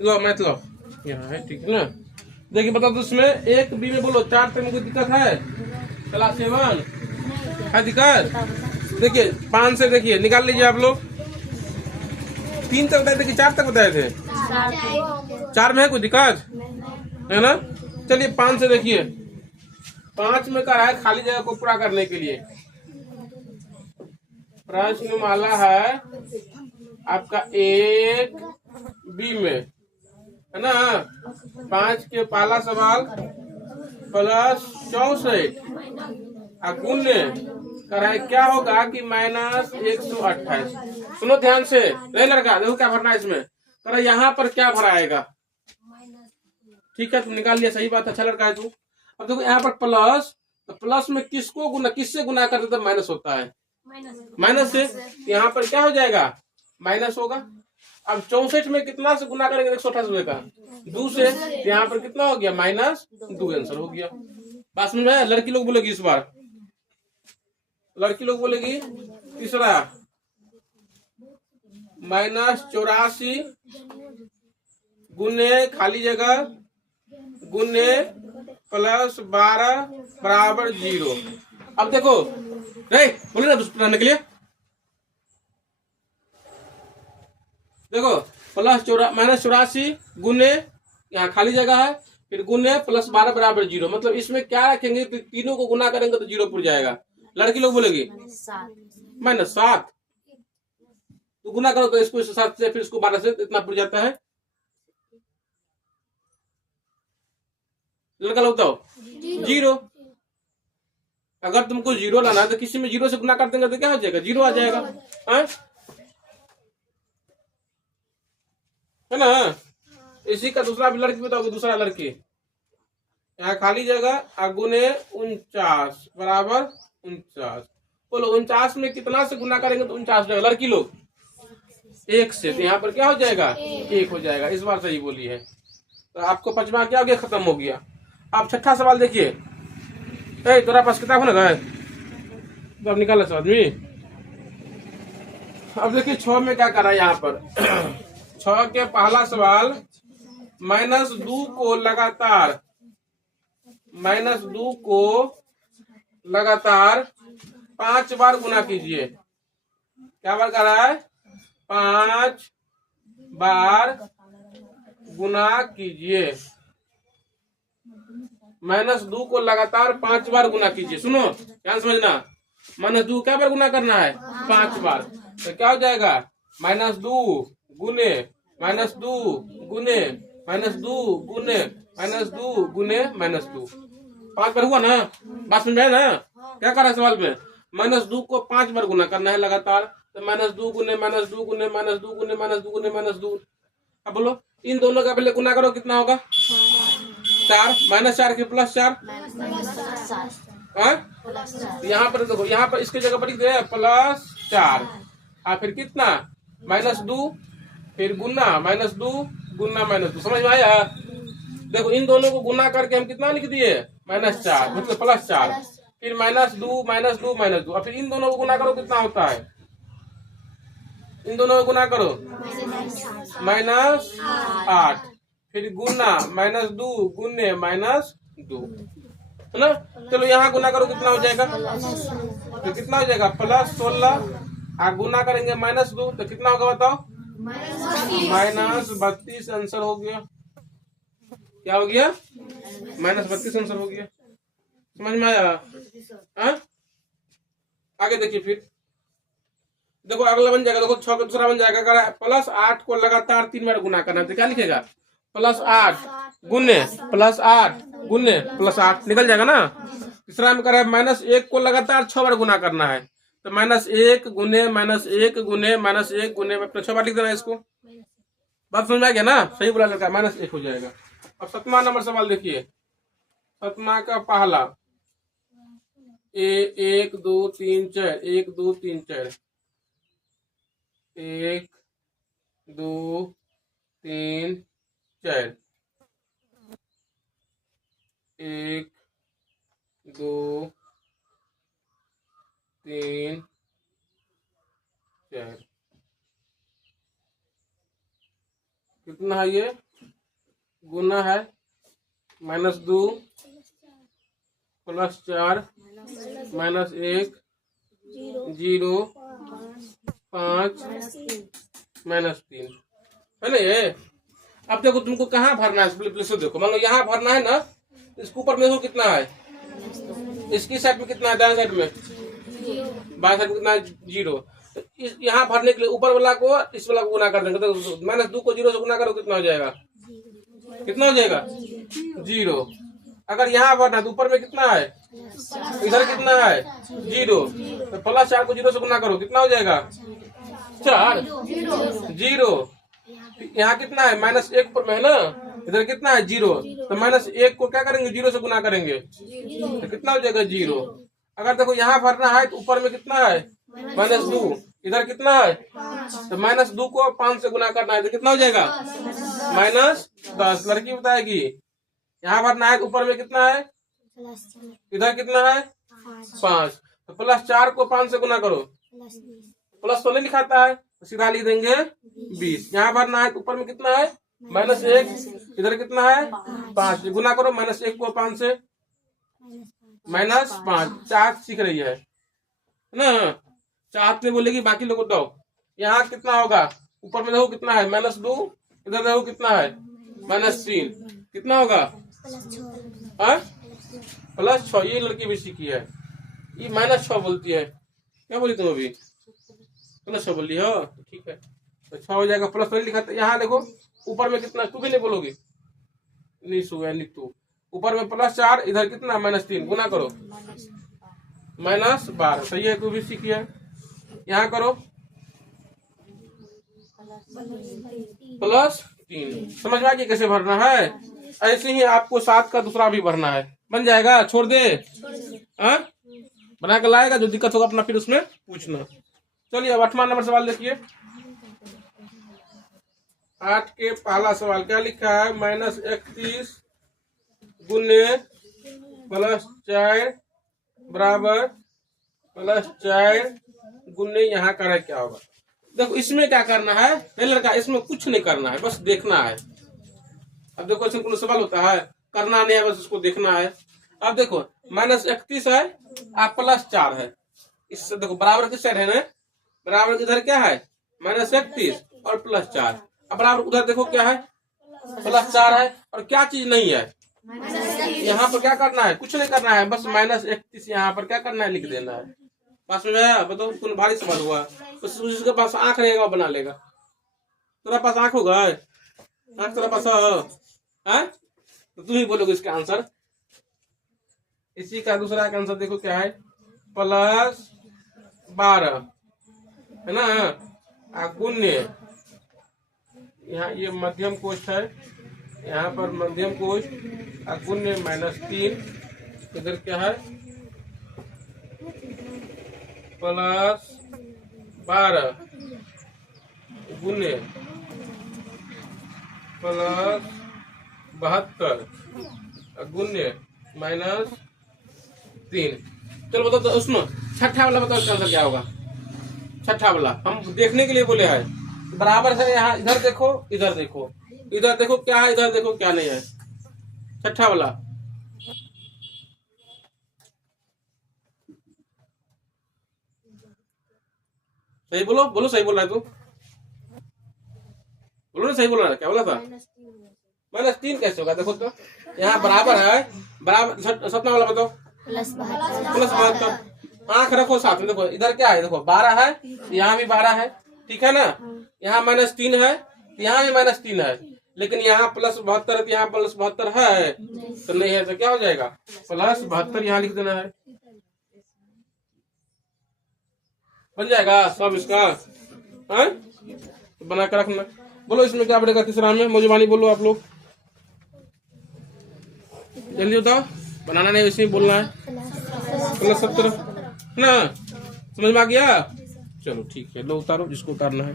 लो math लो, यहाँ है, ठीक है ना। देखिए बता दो इसमें एक बी में बोलो 4 तक में कोई दिक्कत है? क्लास 7 है दिक्कत? देखिए 5 से देखिए निकाल लीजिए आप लोग। 3 तक बताए थे कि 4 तक बताए थे? 4 में है कोई दिक्कत है ना? चलिए 5 से देखिए। 5 में क्या है, खाली जगह को पूरा करने के लिए प्रश्नमाला है आपका एक बी में, है ना। 5 के पहला सवाल प्लस 64 गुण्य कराए क्या होगा कि माइनस 128। सुनो ध्यान से, नहीं लड़का देखो क्या भरना है इसमें, करा यहाँ पर क्या भराएगा। ठीक है तुम निकाल लिया, सही बात, अच्छा लड़का है तू। अब देखो यहाँ पर प्लस, तो प्लस में किसको गुना, किससे गुना करते तो माइनस होता है, माइनस से। यहाँ पर क्या हो जाएगा, माइनस होगा। अब 64 में कितना से गुना करेंगे 128 का, 2 से, यहाँ पर कितना हो गया, -2 आंसर हो गया। बात समझ में? लड़की लोग बोलेगी इस बार, लड़की लोग बोलेगी तीसरा -84 गुने खाली जगह गुने +12 बराबर 0। अब देखो नहीं बोले ना बनाने के लिए, देखो -84 गुने यहाँ खाली जगह है, फिर गुने +12 बराबर 0, मतलब इसमें क्या रखेंगे, तीनों को गुना करेंगे तो 0 पुर जाएगा। लड़की लोग बोलेगी -7, तो गुना करो तो इसको 7 से, फिर इसको 12 से, इतना पुर जाता है। लड़का लोग बताओ 0। अगर तुमको 0 लाना है तो किसी में 0 से गुना कर देंगे तो क्या हो जाएगा, 0 आ जाएगा, है ना। इसी का दूसरा भी लड़की बताओगे, दूसरा लड़की यहाँ खाली जगह गुने 49 बराबर 49। बोलो 49 में कितना से गुना करेंगे तो 49 जाएगा, लड़की लोग 1 से, तो यहाँ पर क्या हो जाएगा, 1 हो जाएगा। इस बार सही बोली है। तो आपको 5वां क्या हो गया, खत्म हो गया। अब 6ठा सवाल देखिए। तेरा पास किताब है ना, तो अब निकाला सब आदमी। अब देखिए 6 में क्या करा यहाँ पर 6 के पहला सवाल -2 को लगातार -2 को लगातार 5 बार गुना कीजिए। क्या बार कर रहा है, 5 बार गुना कीजिए। -2 को लगातार 5 बार गुना कीजिए। सुनो ध्यान समझना, -2 क्या बार गुना करना है, 5 बार। तो क्या हो जाएगा, -2 गुने -2 गुने -2 गुने -2 गुने -2, 5 बार हुआ ना। बात समझ में ना, क्या कर रहा है सवाल में, -2 को 5 बार गुना करना है लगातार। तो -2 गुने -2 गुने -2 गुने -2 गुने -2। अब बोलो इन दोनों का पहले गुना करो, कितना होगा, 4 -4 के +4, यहाँ पर देखो, यहाँ पर इसकी जगह पर लिख दे +4, फिर कितना -2, फिर गुना -2 गुना -2। समझ में आया? देखो इन दोनों को गुना करके हम कितना लिख दिए, -4 मतलब +4, फिर -2 -2 -2, और फिर इन दोनों को गुना करो कितना होता है, इन दोनों को गुना करो -8, फिर गुना -2 गुने -2, है ना। चलो यहाँ गुना करो कितना हो जाएगा, तो कितना हो जाएगा +16, गुना करेंगे -2 तो कितना होगा बताओ, -32 आंसर हो गया। क्या हो गया, -32 आंसर हो गया। समझ में आया? आगे देखिए, फिर देखो अगला बन जाएगा, देखो 6 का दूसरा बन जाएगा, अगर +8 को लगातार 3 बार गुना करना है तो क्या लिखेगा, +8 गुने +8 गुने +8, निकल जाएगा ना। तीसरा में करा -1 को लगातार 6 बार गुना करना है, तो -1 गुने -1 गुने -1 गुने 6 बार लिख देना इसको। बात समझ में आ गया ना, सही बोला लड़का, -1 हो जाएगा। अब 7वां नंबर सवाल देखिए, 7वां का पहला 1 2 3 4 1 2 3 4 1 2 3 4 1 2 3 4, कितना है ये गुना है -2 +4 -1 0 5 -3 है ना ये। अब देखो तुमको कहाँ भरना है, प्लेस देखो, मान लो यहाँ भरना है ना, इसके ऊपर में देखो कितना है, इसकी साइड में कितना है, दाएं साइड में, बाएं साइड में कितना है, 0। तो यहाँ भरने के लिए ऊपर वाला को इस वाला को गुना कर देंगे, तो -2 को 0 से गुना करो कितना हो जाएगा, कितना हो जाएगा 0। अगर यहाँ भरना है तो ऊपर में कितना है, इधर कितना है 0, तो +4 को 0 से गुना करो कितना हो जाएगा 4 0। यहाँ कितना है -1 ऊपर में है ना, इधर कितना है 0, तो -1 को क्या करेंगे 0 से गुना करेंगे तो कितना हो जाएगा 0। अगर देखो यहाँ भरना है तो ऊपर में कितना है -2, इधर कितना है, तो -2 को 5 से गुना करना है तो कितना हो जाएगा -10। लड़की बताएगी यहाँ भरना है तो ऊपर में कितना है, इधर कितना है 5, तो +4 को 5 से गुना करो, प्लस तो नहीं लिखाता है तो सीधा लिख देंगे 20। यहाँ भरना है तो ऊपर में कितना है -1, इधर कितना है 5, गुना करो -1 को 5 से -5। चार सीख रही है ना, चार में बोलेगी बाकी लोगों दो। यहाँ कितना होगा, ऊपर में देखो कितना है -2, इधर देखो कितना है -3, कितना होगा +6। ये लड़की भी सीखी है, ये -6 बोलती है। क्या बोली तुम अभी, +6 बोली हो, ठीक है तो 6 हो जाएगा। प्लस नहीं लिखा, यहाँ देखो ऊपर में कितना, तू भी नहीं बोलोगी, निशु है नीतू, ऊपर में +4, इधर कितना -3, गुना करो -12। सही है, तू भी सीखी है। यहाँ करो +3। समझ में आ गया कैसे भरना है। ऐसे ही आपको 7 का दूसरा भी भरना है, बन जाएगा, छोड़ दे बना कर लाएगा, जो दिक्कत होगा अपना फिर उसमें पूछना। चलिए अब 8वां नंबर सवाल देखिए। 8 के पहला सवाल क्या लिखा है, -31 गुने +4 बराबर +4 गुने, यहाँ का क्या होगा। देखो इसमें क्या करना है, लड़का इसमें कुछ नहीं करना है, बस देखना है। अब देखो इसमें कोई सवाल होता है, करना नहीं है, बस उसको देखना है। अब देखो -31 है आप +4 है, इससे देखो बराबर किस साइड है ना, बराबर इधर क्या है -31 और +4। अब बराबर उधर देखो क्या है +4 है, और क्या चीज नहीं है, यहाँ पर क्या करना है, कुछ नहीं करना है, बस -31 यहाँ पर क्या करना है, लिख देना है। पास में है, बताओ कौन भारी सवाल हुआ, उसके पास आंख रहेगा वो बना लेगा। तेरा पास आंख होगा, आंख तेरा पास है तो तुम ही बोलोगे इसका आंसर। इसी का दूसरा का आंसर देखो क्या है, +12 है ना, गुण्य, यहाँ ये मध्यम कोष्ठ है, यहाँ पर मध्यम कोष्ठ, गुण्य -3, इधर क्या है +12 गुण्य +72 गुण्य -3। चलो बताओ तो उसमें छठा वाला बताओ इसका आंसर क्या होगा। छठा वाला हम देखने के लिए बोले हैं, बराबर है, यहाँ इधर देखो इधर देखो, इधर देखो क्या है, इधर देखो क्या नहीं है। छठा वाला सही बोलो, बोलो सही बोल रहा है तू, बोलो ना सही बोल रहा है, क्या बोला था -3 कैसे होगा। देखो तो यहाँ बराबर है, बराबर। सपना वाला बताओ +72। आंख रखो साथ में, देखो इधर क्या है, देखो 12 है, यहाँ भी 12 है, ठीक है ना, यहाँ -3 है, यहाँ भी -3 है, लेकिन यहाँ +72 है, यहाँ +72 है तो नहीं है, तो क्या हो जाएगा +72, यहाँ लिख देना है, बन जाएगा सब इसका है, तो बना कर रखना। बोलो इसमें क्या बढ़ेगा, तीसरा में मौजूबानी बोलो आप लोग, जल्दी बताओ, बनाना नहीं वैसे ही बोलना है। +17 ना, समझ में आ गया। चलो ठीक है, लो उतारो जिसको उतारना है।